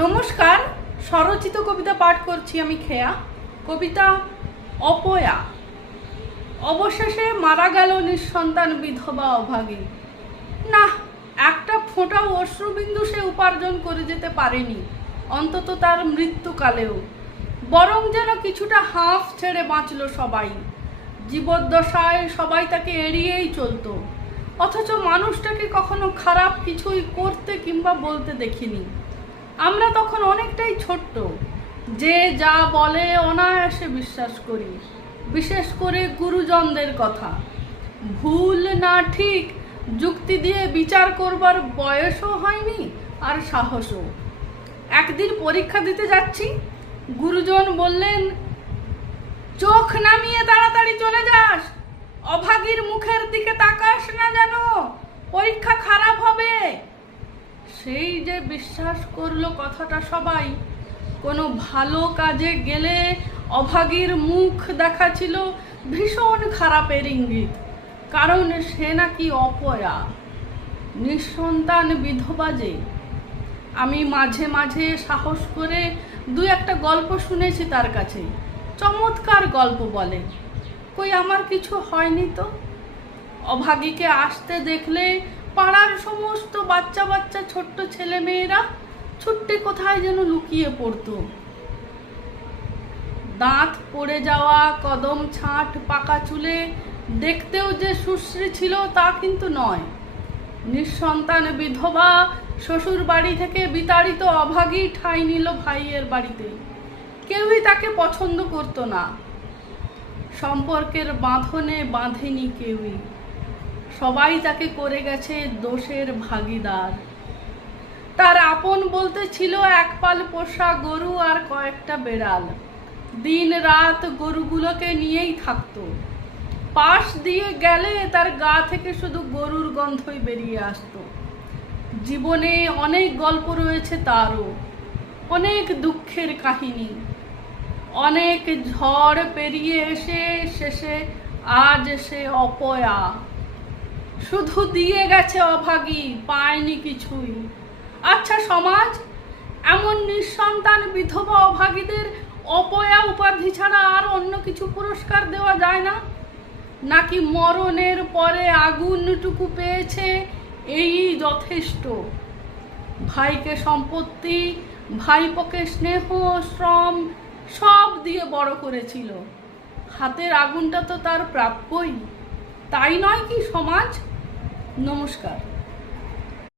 নমস্কার, স্বরচিত কবিতা পাঠ করছি আমি খেয়া। কবিতা অপয়া। অবশেষে মারা গেল নিঃসন্তান বিধবা অভাগী। না একটা ফোঁটাও অশ্রুবিন্দু সে উপার্জন করে যেতে পারেনি, অন্তত তার মৃত্যুকালেও। বরং যেন কিছুটা হাঁফ ছেড়ে বাঁচল সবাই। জীবদ্দশায় সবাই তাকে এড়িয়েই চলতো। অথচ মানুষটাকে কখনো খারাপ কিছুই করতে কিংবা বলতে দেখিনি। আমরা তখন অনেকটাই ছোট্ট। যে যা বলে অনায়াসে বিশ্বাস করি। বিশেষ করে গুরুজনদের কথা। ভুল না ঠিক যুক্তি দিয়ে বিচার করবার বয়সও হয়নি আর সাহসও। একদিন পরীক্ষা দিতে যাচ্ছি। গুরুজন বললেন, চোখ নামিয়ে তাড়াতাড়ি চলে যাস। অভাগীর মুখের দিকে তাকাস না যেন। পরীক্ষা খারাপ হবে। সেই যে বিশ্বাস করল কথাটা সবাই, কোনো ভালো কাজে গেলে অভাগীর মুখ দেখা ছিল ভীষণ খারাপের ইঙ্গিত, কারণ সে নাকি অপয়া, নিঃসন্তান বিধবা যে। আমি মাঝে মাঝে সাহস করে দু একটা গল্প শুনেছি তার কাছে, চমৎকার গল্প বলে। কই, আমার কিছু হয়নি তো? অভাগীকে আসতে দেখলে পাড়ার সমস্ত বাচ্চা বাচ্চা ছোট্ট ছেলে মেয়েরা ছুট্টে কোথায় যেন লুকিয়ে পড়তো। দাঁত পড়ে যাওয়া, কদম ছাঁট, পাকা চুলে, দেখতেও যে সুশ্রী ছিল তা কিন্তু নয়। নিঃসন্তান বিধবা শ্বশুর বাড়ি থেকে বিতাড়িত অভাগী ঠাঁই নিল ভাইয়ের বাড়িতে। কেউই তাকে পছন্দ করতো না। সম্পর্কের বাঁধনে বাঁধেনি কেউই। সবাই তাকে করে গেছে দোষের ভাগিদার। তার আপন বলতে ছিল এক পাল পোষা গরু আর কয়েকটা বেড়াল। দিন রাত গরুগুলোকে নিয়েই থাকতো। পাশ দিয়ে গেলে তার গা থেকে শুধু গরুর গন্ধই বেরিয়ে আসতো। জীবনে অনেক গল্প রয়েছে তারও, অনেক দুঃখের কাহিনী। অনেক ঝড় পেরিয়ে এসে শেষে আজ সে অপয়া। শুধু দিয়ে গেছে অভাগী, পায়নি কিছুই। আচ্ছা সমাজ, এমন নিঃসন্তান বিধবা অভাগীদের অপয়া উপাধি ছাড়া আর অন্য কিছু পুরস্কার দেওয়া যায় না? নাকি মরণের পরে আগুনটুকু পেয়েছে এই যথেষ্ট? ভাইকে সম্পত্তি, ভাইপোকে স্নেহ, শ্রম সব দিয়ে বড় করেছিল। হাতের আগুনটা তো তার প্রাপ্যই। তাই নয় কি সমাজ? নমস্কার